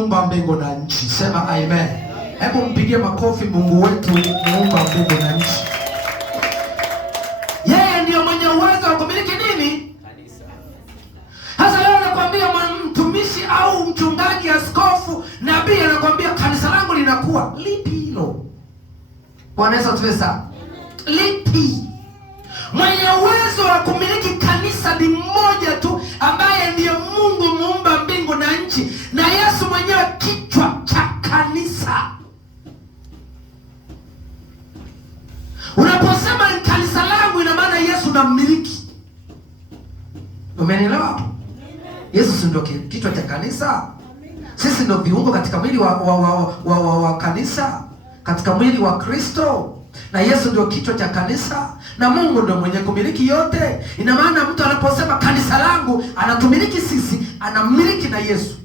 muumba mbingu na nchi. Sema amen. Hebu mpigie makofi Mungu wetu muumba mbingu na nchi. Yeye ndiyo mwenye uwezo wa kumiliki nini? Kanisa. Sasa leo nakwambia mtumishi au mchungaji, askofu, nabii anakwambia kanisa langu linakuwa lipi hilo? Bwana Yesu asifiwe sana. Lipi? Mwenye uwezo wa kumiliki kanisa ni mmoja tu, ambaye ndiye Mungu muumba mbingu na nchi, na Yesu mwenyewe kichwa cha kanisa. Unaposema kanisa langu, ina maana Yesu na mmiliki. Umeelewa hapo? Yesu ndio kichwa cha kanisa. Sisi ndio viungo katika mwili wa kanisa, katika mwili wa Kristo, na Yesu ndio kichwa cha kanisa, na Mungu ndio mwenye kumiliki yote. Ina maana mtu anaposema kanisa langu, anatumiliki sisi, anamiliki na Yesu.